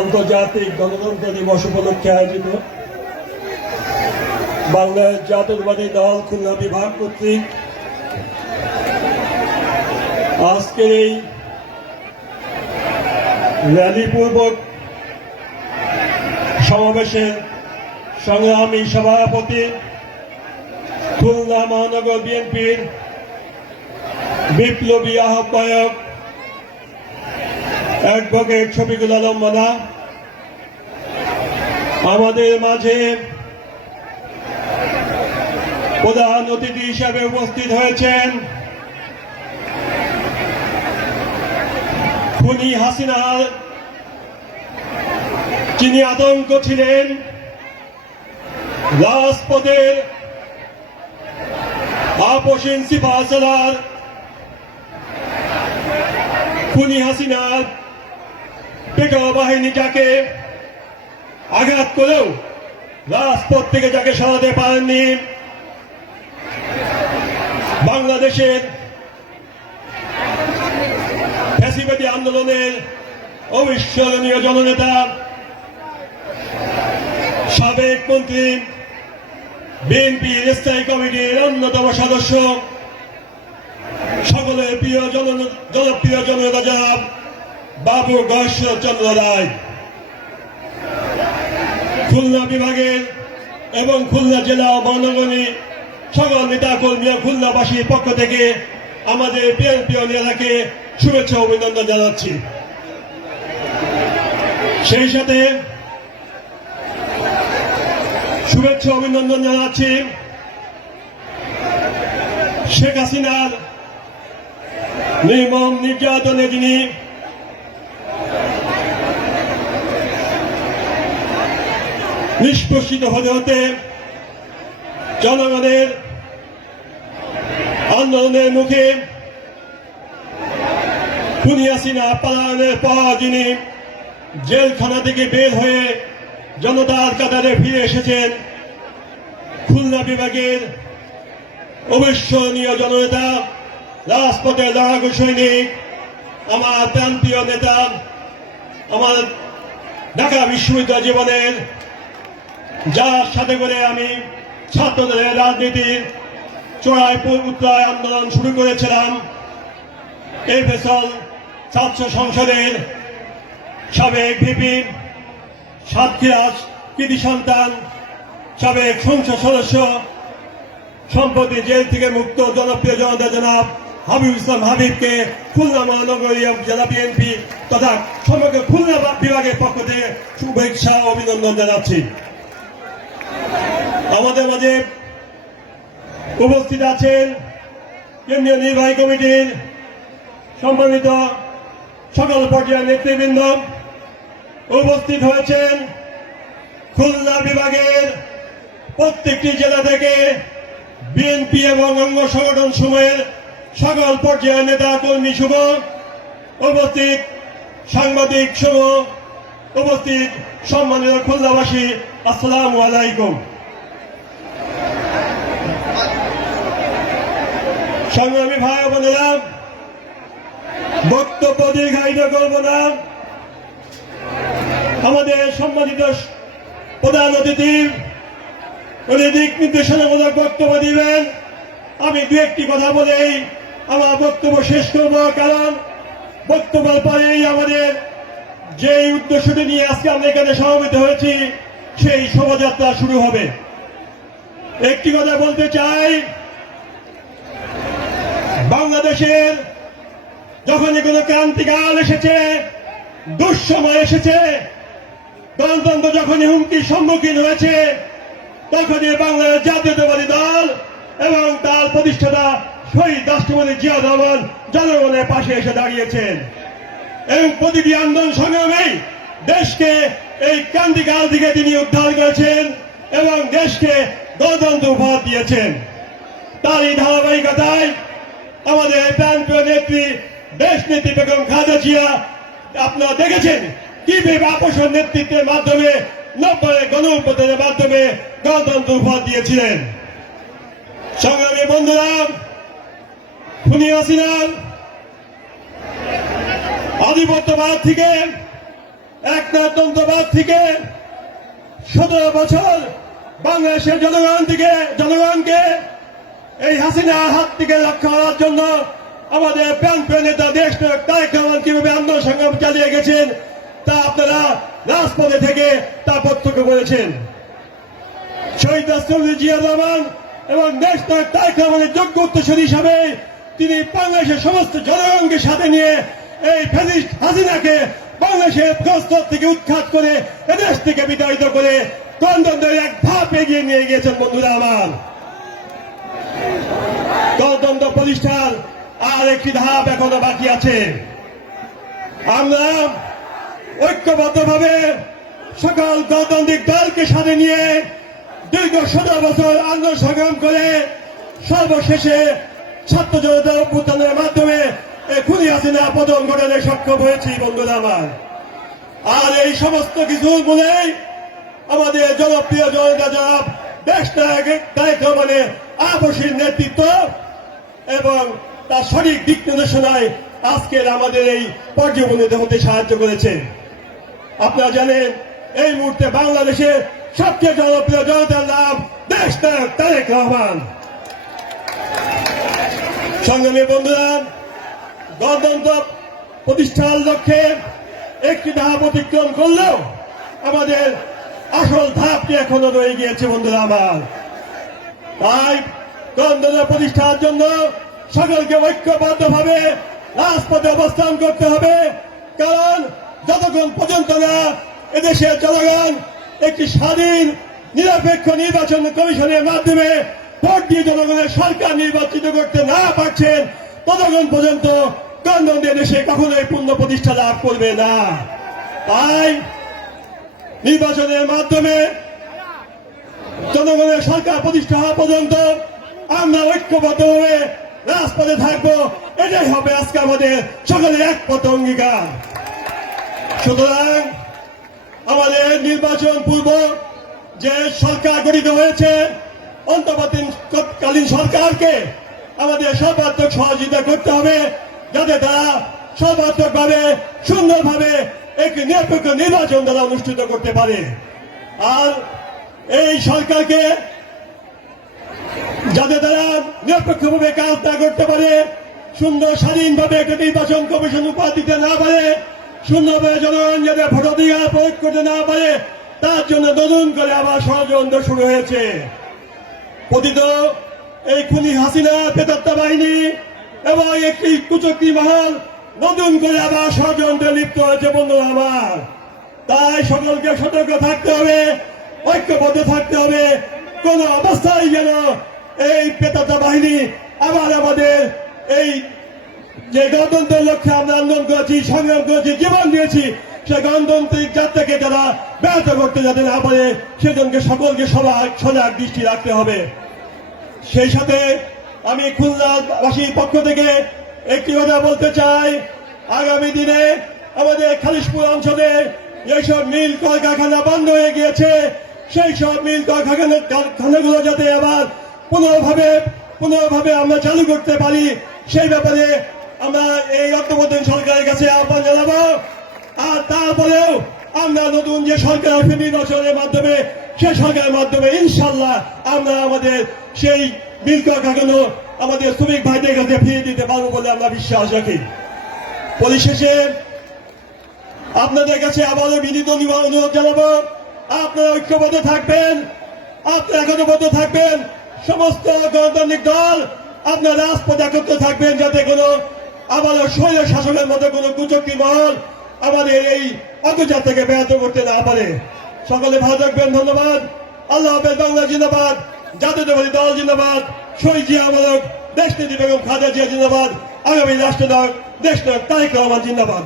আন্তর্জাতিক গণতন্ত্র দিবস উপলক্ষে আয়োজিত বাংলাদেশ জাতীয়তাবাদী দল খুলনা বিভাগ কর্তৃক আজকের এই র্যালিপূর্বক সমাবেশের সংগ্রামী সভাপতি খুলনা মহানগর বিএনপির বিপ্লবী আহ্বায়ক অ্যাডভোকেট শফিকুল আলম মানা, আমাদের মাঝে প্রধান অতিথি হিসেবে উপস্থিত হয়েছেন খুনি হাসিনার যিনি আতঙ্ক ছিলেন, রাজপথের আপসীন সিপাহসালার খুনি হাসিনার পেটোয়া বাহিনী যাকে আঘাত করেও রাজপথ থেকে যাকে সরাতে পারেননি, বাংলাদেশের ফ্যাসিবাদী আন্দোলনের অবিস্মরণীয় জননেতা, সাবেক মন্ত্রী, বিএনপির স্থায়ী কমিটির অন্যতম সদস্য, সকলের প্রিয় জনপ্রিয় জননেতা জনাব বাবু গয়েশ্বরচন্দ্র রায়, খুলনা বিভাগের এবং খুলনা জেলা ও মহানগরী সকল নেতাকর্মী ও খুলনাবাসীর পক্ষ থেকে আমাদের প্রিয় নেতাকে শুভেচ্ছা অভিনন্দন জানাচ্ছি। সেই সাথে শুভেচ্ছা অভিনন্দন জানাচ্ছি শেখ হাসিনার নির্মম নির্যাতনে যিনি নিষ্পেষিত হতে হতে জনগণের আন্দোলনের মুখে খুনি হাসিনা পলায়নের পর যিনি জেলখানা থেকে বের হয়ে জনতার কাতারে ফিরে এসেছেন, খুলনা বিভাগের অবিস্মরণীয় জননেতা, রাজপথের লড়াকু সৈনিক, আমার প্রান্তীয় নেতা, আমার ঢাকা বিশ্ববিদ্যালয় জীবনের, যার সাথে করে আমি ছাত্রদের রাজনীতির চড়াই উত্তরায় আন্দোলন শুরু করেছিলাম, এই ফেসল ছাত্র সংসদের সাবেক ভিপি, সাতক্ষীরার কৃতি সন্তান, সাবেক সংসদ সদস্য, সম্প্রতি জেল থেকে মুক্ত জনপ্রিয় জনতা জনাব হাবিব ইসলাম হাবিবকে খুলনা মহানগরী জেলা বিএনপি তথা সমগ্র খুলনা বিভাগের পক্ষ থেকে শুভেচ্ছা অভিনন্দন জানাচ্ছি। আমাদের মাঝে উপস্থিত আছেন কেন্দ্রীয় নির্বাহী কমিটির সম্মানিত সকল পর্যায়ের নেতৃবৃন্দ, উপস্থিত হয়েছেন খুলনা বিভাগের প্রত্যেকটি জেলা থেকে বিএনপি এবং অঙ্গ সংগঠন সমূহের সকল পর্যায়ের নেতা কর্মী সমূহ, উপস্থিত সাংবাদিক সমূহ, উপস্থিত সম্মানিত খুলনাবাসী, আসসালামু আলাইকুম। সংগ্রামী ভাই বোনেরা, বক্তব্য দীর্ঘায়িত করব না। আমাদের সম্মানিত প্রধান অতিথি উনি দিক নির্দেশনামূলক বক্তব্য দিবেন। আমি দু একটি কথা বলেই আমার বক্তব্য শেষ করব, কারণ বক্তব্যের পরেই আমাদের যে উদ্দেশ্যটি নিয়ে আজকে আমরা এখানে সমবেত হয়েছি সেই শোভাযাত্রা শুরু হবে। একটি কথা বলতে চাই, বাংলাদেশের যখনই কোনো ক্রান্তিকাল এসেছে, দুঃসময় এসেছে, গণতন্ত্র যখনই হুমকির সম্মুখীন হয়েছে, তখনই বাংলাদেশ জাতীয়তাবাদী দল এবং তার প্রতিষ্ঠাতা শহীদ রাষ্ট্রপতি জিয়া রহমান জনগণের পাশে এসে দাঁড়িয়েছেন এবং প্রতিটি আন্দোলন সংগ্রামে দেশকে এই ক্রান্তিকাল থেকে তিনি উদ্ধার করেছেন এবং দেশকে গণতন্ত্র উপহার দিয়েছেন। তার এই ধারাবাহিকতায় আমাদের প্রান্তীয় নেত্রী দেশ নেত্রী বেগম খালেদা জিয়া আপনারা দেখেছেন কিভাবে আপসের নেতৃত্বের মাধ্যমে 90 গণঅভ্যুত্থানের মাধ্যমে গণতন্ত্র উপহার দিয়েছিলেন। সংগ্রামী বন্ধুরা, খুনি হাসিনার আধিপত্যবাদ থেকে একনায়কতন্ত্রবাদ থেকে 17 বছর বাংলাদেশের জনগণকে এই হাসিনার হাত থেকে রক্ষা করার জন্য আমাদের প্রাণপ্রিয় নেতা দেশ নায়ক তারেক রহমান কিভাবে আন্দোলন সংগ্রাম চালিয়ে গেছেন তা আপনারা রাজপথে থেকে তা প্রত্যক্ষ করেছেন। শহীদ রাষ্ট্রপতি জিয়া রহমান এবং দেশ নায়ক তারেক রহমানের যোগ্য উত্তরসূরি হিসাবে তিনি বাংলাদেশের সমস্ত জনগণকে সাথে নিয়ে এই ফ্যাসিস্ট হাসিনাকে বাংলাদেশের প্রস্তর থেকে উৎখাত করে এদেশ থেকে বিতাড়িত করে গণতন্ত্রের এক ধাপ এগিয়ে নিয়ে গিয়েছেন। বন্ধুরা আমার, গণতন্ত্র প্রতিষ্ঠার আর একটি ধাপ এখনো বাকি আছে। আমরা ঐক্যবদ্ধভাবে সকল গণতান্ত্রিক দলকে সাথে নিয়ে দীর্ঘ 17 বছর আন্দোলন সংগ্রাম করে সর্বশেষে ছাত্র জনতা অভ্যুত্থানের মাধ্যমে খুনি হাসিনা পতন ঘটাতে সক্ষম হয়েছি। বন্ধুরা আমার, আর এই সমস্ত কিছু বলেই আমাদের জনপ্রিয় জনতা জনাব দেশ নায়ক তারেক রহমানের আপসের নেতৃত্ব এবং তার সঠিক দিক নির্দেশনায় আজকের আমাদের এই পর্যায়ে উন্নীত হতে সাহায্য করেছে। আপনারা জানেন এই মুহূর্তে বাংলাদেশের সবচেয়ে জনপ্রিয় জনতার নাম দেশ নায়ক তারেক রহমান। সংগ্রামী বন্ধুরা, গণতন্ত্র প্রতিষ্ঠার লক্ষ্যে একটি ধাপ অতিক্রম করলেও আমাদের আসল ধাপটি এখনো রয়ে গিয়েছে। বন্ধুরা আমার, তাই গণতন্ত্র প্রতিষ্ঠার জন্য সকলকে ঐক্যবদ্ধভাবে রাজপথে অবস্থান করতে হবে। কারণ যতক্ষণ পর্যন্ত না এদেশের জনগণ একটি স্বাধীন নিরপেক্ষ নির্বাচন কমিশনের মাধ্যমে ভোট দিয়ে জনগণের সরকার নির্বাচিত করতে না পারছেন, ততক্ষণ পর্যন্ত গণতন্ত্রের দেশে কখনোই পূর্ণ প্রতিষ্ঠা লাভ করবে না। তাই নির্বাচনের মাধ্যমে জনগণের সরকার প্রতিষ্ঠা হওয়া পর্যন্ত আমরা ঐক্যবদ্ধভাবে রাজপথে থাকবো। এটাই হবে আজকে আমাদের সকলের একমত অঙ্গীকার। সুতরাং আমাদের নির্বাচন পূর্ব যে সরকার গঠিত হয়েছে, অন্তর্বর্তীকালীন সরকারকে আমাদের সর্বাত্মক সহযোগিতা করতে হবে, যাতে তারা সর্বাত্মকভাবে সুন্দরভাবে একটি নিরপেক্ষ নির্বাচন তারা অনুষ্ঠিত করতে পারে। আর এই সরকারকে যাতে তারা নিরপেক্ষভাবে কাজ না করতে পারে, সুন্দর স্বাধীনভাবে একটা নির্বাচন কমিশন উপহার দিতে না পারে, সুন্দরভাবে জনগণ যাতে ভোটাধিকার প্রয়োগ করতে না পারে, তার জন্য নতুন করে আবার ষড়যন্ত্র শুরু হয়েছে। পতিত এই খুনি হাসিনা প্রেতাত্মা বাহিনী এবং একটি কুচক্রী মহল নতুন করে আবার ষড়যন্ত্রে লিপ্ত হয়েছে। বন্ধুরা আমার, তাই সকলকে সতর্ক থাকতে হবে, ঐক্যবদ্ধ থাকতে হবে। কোন অবস্থায় যেন এই প্রেতাত্মা বাহিনী আবার আমাদের এই যে গণতন্ত্রের লক্ষ্যে আমরা আন্দোলন করেছি, সংগ্রাম করেছি, জীবন দিয়েছি, সেই গণতান্ত্রিক যাত্রাকে যারা ব্যাহত করতে যাতে না পারে, সেজন্য সকলকে সজাগ দৃষ্টি রাখতে হবে। সেই সাথে আমি খুলনাবাসীর পক্ষ থেকে একটি কথা বলতে চাই, আগামী দিনে আমাদের খালিশপুর অঞ্চলে যেসব মিল কলকারখানা বন্ধ হয়ে গিয়েছে, সেই সব মিল কলকারখানাগুলো যাতে আবার পুনর্ভাবে আমরা চালু করতে পারি, সেই ব্যাপারে আমরা এই অন্তর্বর্তী সরকারের কাছে আহ্বান জানাবো। আর তারপরেও আমরা নতুন যে সরকার আসবে নির্বাচনের মাধ্যমে, সেই সরকারের মাধ্যমে ইনশাল্লাহ আমরা আমাদের সেই মিল কলকারখানা আমাদের শ্রমিক ভাইদের কাছে ফিরিয়ে দিতে পারবো বলে আমরা বিশ্বাস রাখি। পরিশেষে আপনাদের কাছে আবারও বিনীত অনুরোধ জানাবো, আপনারা ঐক্যবদ্ধ থাকবেন, আপনারা একতাবদ্ধ থাকবেন। সমস্ত গণতান্ত্রিক দল আপনার রাজপথে একত্র থাকবেন, যাতে কোনো আবারও স্বৈর শাসনের মতো কোনো কুচক্রী মহল আমাদের এই অগ্রযাত্রাকে ব্যাহত করতে না পারে। সকলে ভালো থাকবেন। ধন্যবাদ। আল্লাহ হাফেজ। বাংলা জিন্দাবাদ, জাতীয়তাবাদী দল জিন্দাবাদ, শহীদ জিয়া দেশ নেত্রী বেগম খালেদা জিয়া জিন্দাবাদ, আগামী রাষ্ট্রনায়ক দেশ নায়ক তারেক রহমান জিন্দাবাদ।